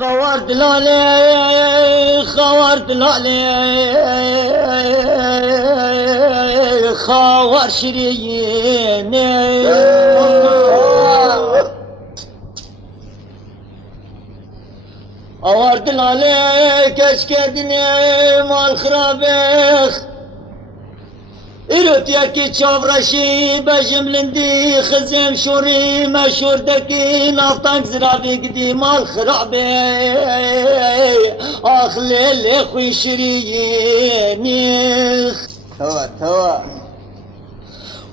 خوار دلاله خوار دلاله خوار شیرینه خوار دلاله کش کردنه مال خرابخ ایروتیا کی چاورشی بجملندی خزم شوری مشور دکی نافتنگ زرابی گدی مال خرابه آخ لیلی خوی شیرینی توا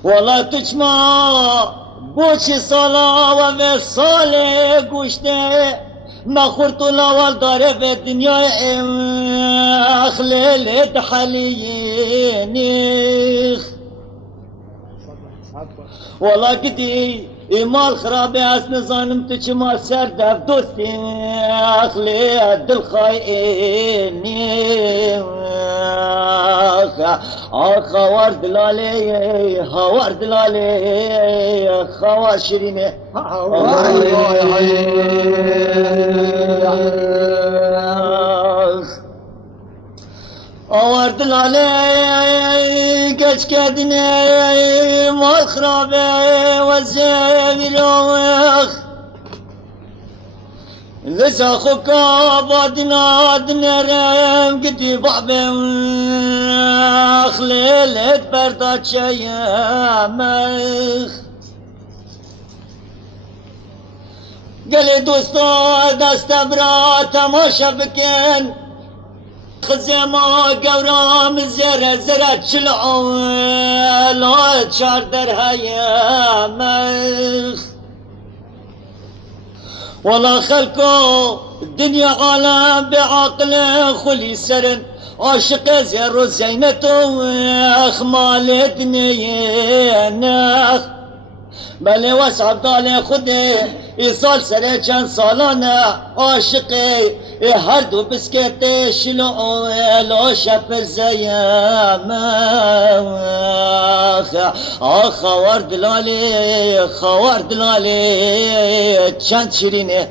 والا تچما بوچی سالا و وصاله گوشته مخورت الاول داره في الدنيا خليل تحليني والله قدي مال خرابي اسن ظالم تشما سر دف دوستي خليل الخايني خوار دلالي خوار دلالي خوار شيريني خوار دلالي قش كدني مال خرابي والزميلوخ لسا خوكا بعدنا دنرم قدي بابي خليلت بردات شيامخ قالي دوستا دست برا تماشا بكن خزيما قورام زرة شلعو لا تشار درهايامخ والله خلكو الدنيا عالم بعقله خلي سرن عاشق زير زينته اخمال دنيا بله واسع دال خودي ایسال سره چند سالانه عاشقی هر دو بسکت شلو لا شب زیم خوار دلالی چند شیرینه